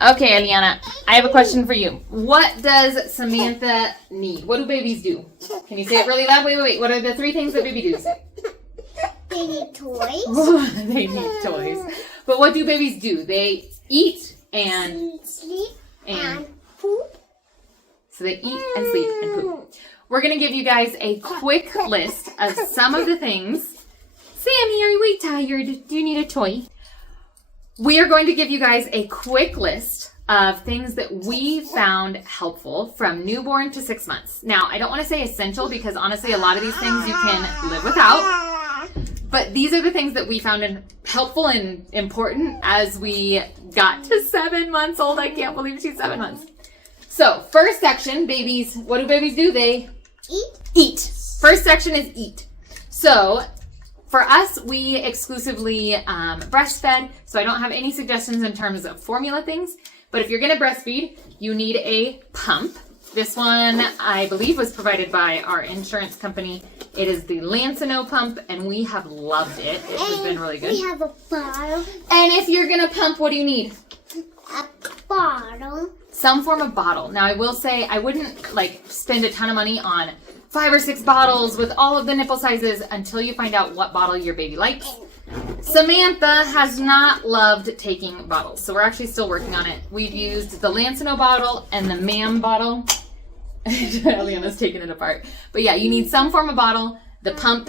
Okay, Eliana, I have a question for you. What does Samantha need? What do babies do? Can you say it really loud? Wait. What are the 3 things that baby do? They need toys. They need toys. But what do babies do? They eat and sleep and poop. So they eat and sleep and poop. We're going to give you guys a quick list of some of the things. Sammy, are you tired? Do you need a toy? We are going to give you guys a quick list of things that we found helpful from newborn to 6 months. Now, I don't want to say essential because honestly, a lot of these things you can live without. But these are the things that we found helpful and important as we got to 7 months old. I can't believe she's 7 months. So, first section, babies, what do babies do? They eat. First section is eat. So, for us, we exclusively breastfed, so I don't have any suggestions in terms of formula things. But if you're going to breastfeed, you need a pump. This one, I believe, was provided by our insurance company. It is the Lancino pump, and we have loved it. It has been really good. We have a bottle. And if you're going to pump, what do you need? A bottle. Some form of bottle. Now, I will say I wouldn't spend a ton of money on 5 or 6 bottles with all of the nipple sizes until you find out what bottle your baby likes. Samantha has not loved taking bottles, so we're actually still working on it. We've used the Lancino bottle and the MAM bottle. Eliana's taking it apart. But yeah, you need some form of bottle, the pump,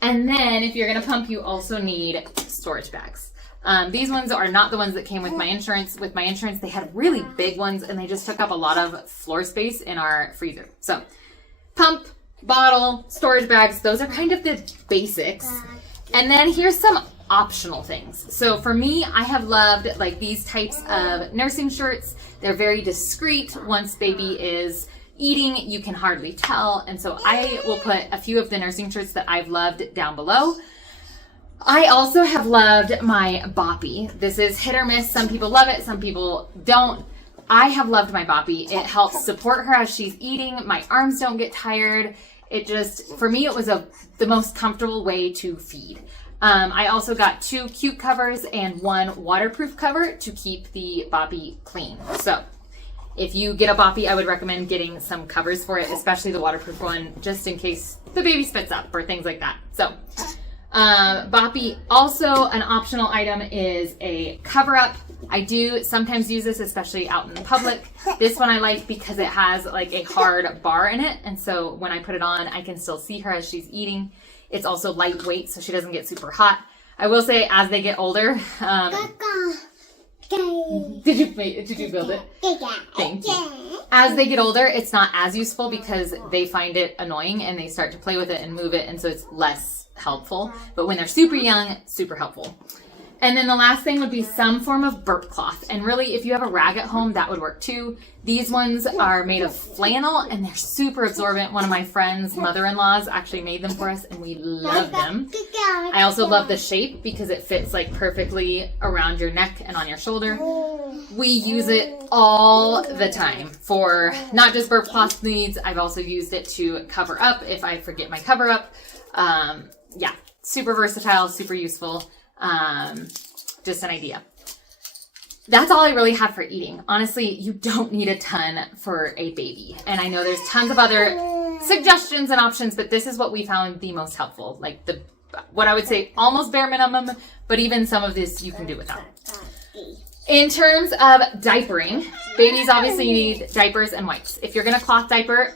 and then if you're going to pump, you also need storage bags. These ones are not the ones that came with my insurance. With my insurance, they had really big ones, and they just took up a lot of floor space in our freezer. So, pump, bottle, storage bags, those are kind of the basics. And then here's some optional things. So for me, I have loved these types of nursing shirts. They're very discreet. Once baby is eating, you can hardly tell. And so I will put a few of the nursing shirts that I've loved down below. I also have loved my boppy. This is hit or miss. Some people love it, some people don't. I have loved my boppy. It helps support her as she's eating. My arms don't get tired. It just, for me, it was the most comfortable way to feed. I also got 2 cute covers and 1 waterproof cover to keep the boppy clean. So if you get a boppy, I would recommend getting some covers for it, especially the waterproof one, just in case the baby spits up or things like that. So boppy, also an optional item is a cover up. I do sometimes use this, especially out in public. This one I like because it has a hard bar in it. And so when I put it on, I can still see her as she's eating. It's also lightweight, so she doesn't get super hot. I will say as they get older, did you build it? Thank you. As they get older, it's not as useful because they find it annoying and they start to play with it and move it. And so it's less helpful. But when they're super young, super helpful. And then the last thing would be some form of burp cloth. And really, if you have a rag at home, that would work too. These ones are made of flannel and they're super absorbent. One of my friends' mother-in-laws actually made them for us and we love them. I also love the shape because it fits perfectly around your neck and on your shoulder. We use it all the time for not just burp cloth needs. I've also used it to cover up if I forget my cover up. Yeah, super versatile, super useful. Just an idea. That's all I really have for eating. Honestly, you don't need a ton for a baby. And I know there's tons of other suggestions and options, but this is what we found the most helpful. What I would say almost bare minimum, but even some of this you can do without. In terms of diapering, babies obviously need diapers and wipes. If you're going to cloth diaper,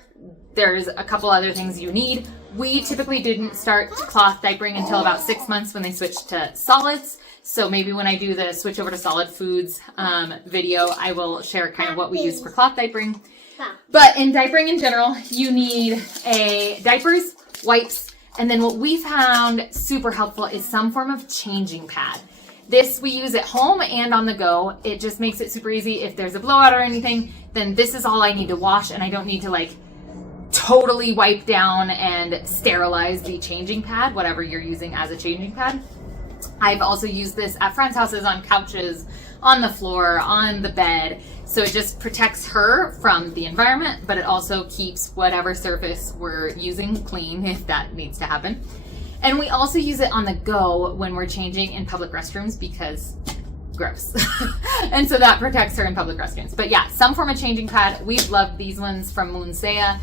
there's a couple other things you need. We typically didn't start cloth diapering until about 6 months when they switched to solids. So maybe when I do the switch over to solid foods video, I will share kind of what we use for cloth diapering. But in diapering in general, you need diapers, wipes, and then what we found super helpful is some form of changing pad. This we use at home and on the go. It just makes it super easy. If there's a blowout or anything, then this is all I need to wash and I don't need to totally wipe down and sterilize the changing pad, whatever you're using as a changing pad. I've also used this at friends' houses, on couches, on the floor, on the bed. So it just protects her from the environment, but it also keeps whatever surface we're using clean if that needs to happen. And we also use it on the go when we're changing in public restrooms because gross. And so that protects her in public restrooms. But yeah, some form of changing pad. We've loved these ones from Moonsea.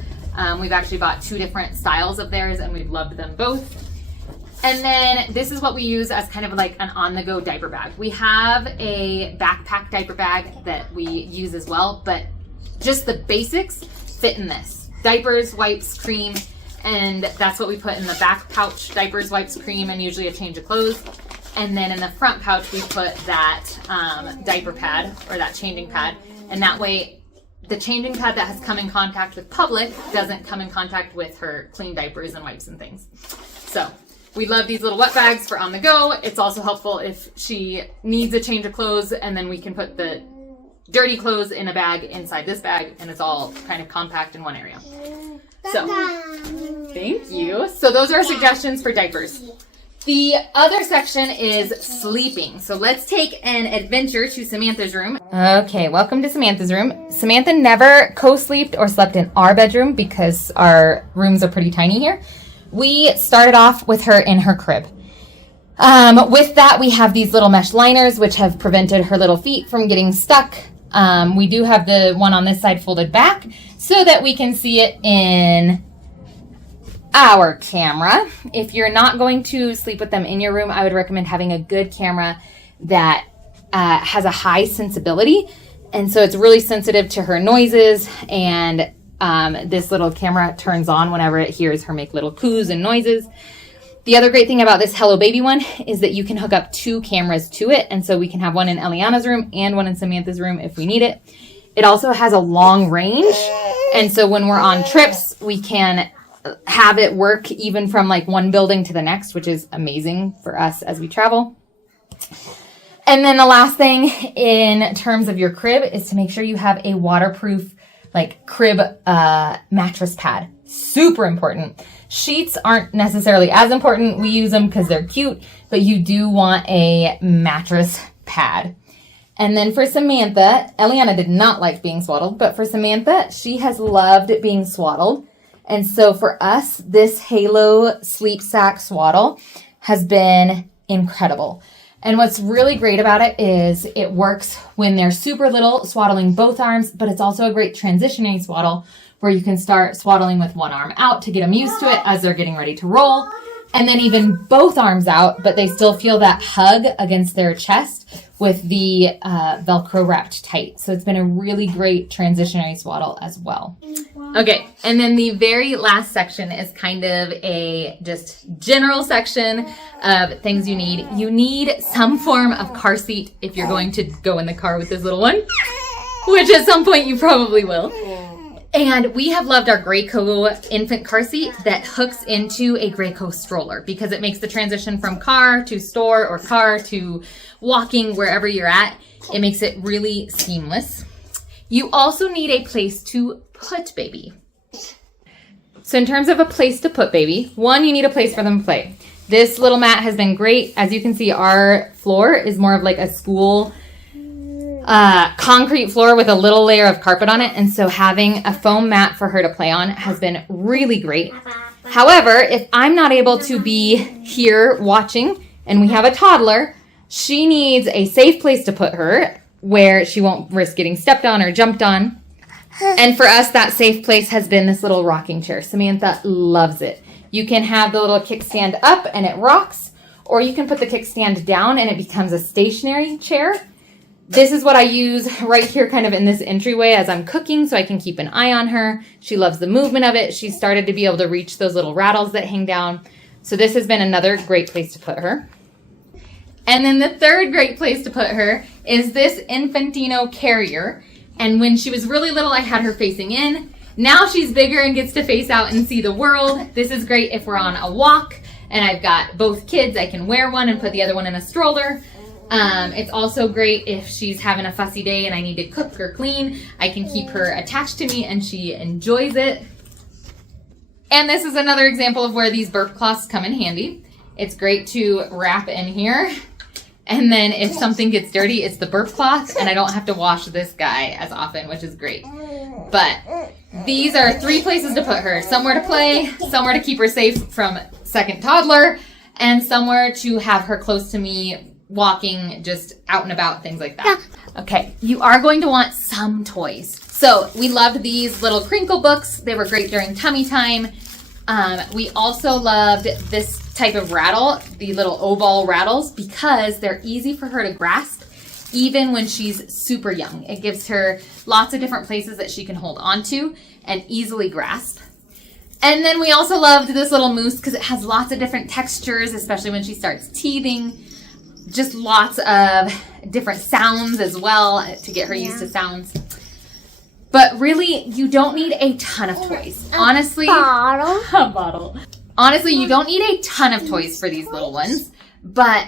We've actually bought 2 different styles of theirs and we've loved them both. And then this is what we use as kind of like an on-the-go diaper bag. We have a backpack diaper bag that we use as well, but just the basics fit in this. Diapers, wipes, cream, and that's what we put in the back pouch, diapers, wipes, cream, and usually a change of clothes. And then in the front pouch, we put that diaper pad or that changing pad. And that way, the changing pad that has come in contact with public doesn't come in contact with her clean diapers and wipes and things. So we love these little wet bags for on the go. It's also helpful if she needs a change of clothes, and then we can put the dirty clothes in a bag inside this bag, and it's all kind of compact in one area. So, thank you. So those are our suggestions for diapers. The other section is sleeping. So let's take an adventure to Samantha's room. Okay, welcome to Samantha's room. Samantha never co-slept or slept in our bedroom because our rooms are pretty tiny here. We started off with her in her crib. With that, we have these little mesh liners, which have prevented her little feet from getting stuck. We do have the one on this side folded back so that we can see it in our camera. If you're not going to sleep with them in your room, I would recommend having a good camera that has a high sensibility. And so it's really sensitive to her noises, and this little camera turns on whenever it hears her make little coos and noises. The other great thing about this Hello Baby one is that you can hook up 2 cameras to it. And so we can have one in Eliana's room and one in Samantha's room if we need it. It also has a long range. And so when we're on trips, we can have it work even from like one building to the next, which is amazing for us as we travel. And then the last thing in terms of your crib is to make sure you have a waterproof like crib mattress pad. Super important. Sheets aren't necessarily as important. We use them because they're cute, but you do want a mattress pad. And then for Samantha, Eliana did not like being swaddled, but for Samantha, she has loved being swaddled. And so for us, this Halo Sleep Sack Swaddle has been incredible. And what's really great about it is it works when they're super little, swaddling both arms, but it's also a great transitioning swaddle where you can start swaddling with one arm out to get them used to it as they're getting ready to roll. And then even both arms out, but they still feel that hug against their chest with the Velcro wrapped tight. So it's been a really great transitionary swaddle as well. Okay, and then the very last section is kind of a just general section of things you need. You need some form of car seat if you're going to go in the car with this little one, which at some point you probably will. And we have loved our Graco infant car seat that hooks into a Graco stroller because it makes the transition from car to store or car to walking wherever you're at. It makes it really seamless. You also need a place to put baby. So in terms of a place to put baby, one, you need a place for them to play. This little mat has been great. As you can see, our floor is more of like a school concrete floor with a little layer of carpet on it. And so having a foam mat for her to play on has been really great. However, if I'm not able to be here watching and we have a toddler, she needs a safe place to put her where she won't risk getting stepped on or jumped on. And for us, that safe place has been this little rocking chair. Samantha loves it. You can have the little kickstand up and it rocks, or you can put the kickstand down and it becomes a stationary chair. This is what I use right here kind of in this entryway as I'm cooking so I can keep an eye on her. She loves the movement of it. She started to be able to reach those little rattles that hang down. So this has been another great place to put her. And then the third great place to put her is this Infantino carrier. And when she was really little, I had her facing in. Now she's bigger and gets to face out and see the world. This is great if we're on a walk and I've got both kids. I can wear one and put the other one in a stroller. It's also great if she's having a fussy day and I need to cook or clean. I can keep her attached to me and she enjoys it. And this is another example of where these burp cloths come in handy. It's great to wrap in here. And then if something gets dirty, it's the burp cloth and I don't have to wash this guy as often, which is great. But these are 3 places to put her. Somewhere to play, somewhere to keep her safe from second toddler, and somewhere to have her close to me walking, just out and about, things like that. Okay, you are going to want some toys. So we loved these little crinkle books. They were great during tummy time. We also loved this type of rattle, the little oval rattles, because they're easy for her to grasp even when she's super young. It gives her lots of different places that she can hold on to and easily grasp. And then we also loved this little mousse because it has lots of different textures, especially when she starts teething. Just lots of different sounds as well to get her used to sounds. But really, you don't need a ton of toys. Honestly, Bottle. a bottle. Honestly, you don't need a ton of toys for these little ones. But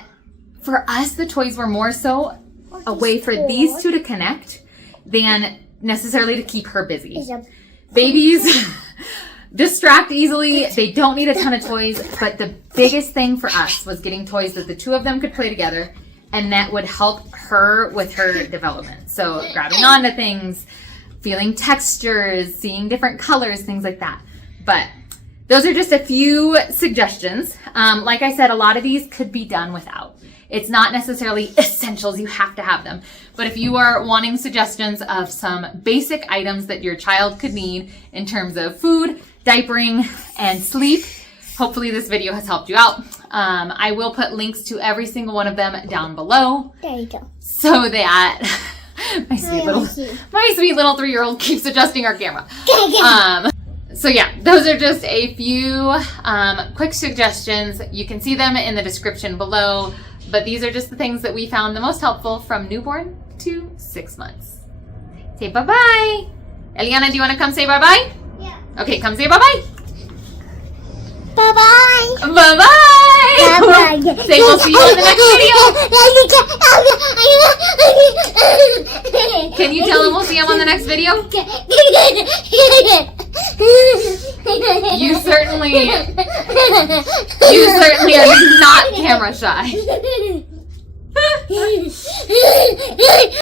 for us, the toys were more so a way for these two to connect than necessarily to keep her busy. Babies distract easily. They don't need a ton of toys. But the biggest thing for us was getting toys that the two of them could play together and that would help her with her development. So grabbing onto things, feeling textures, seeing different colors, things like that. But those are just a few suggestions. Like I said, a lot of these could be done without. It's not necessarily essentials. You have to have them. But if you are wanting suggestions of some basic items that your child could need in terms of food, diapering, and sleep, hopefully this video has helped you out. I will put links to every single one of them down below. There you go. So that my sweet little 3-year-old keeps adjusting our camera. So yeah, those are just a few quick suggestions. You can see them in the description below, but these are just the things that we found the most helpful from newborn to 6 months. Say bye-bye. Eliana, do you want to come say bye-bye? Yeah. Okay, come say bye-bye. Bye-bye. Bye-bye. Bye-bye. Say we'll see you in the next video. Can you tell them we'll see them on the next video? You certainly are not camera shy.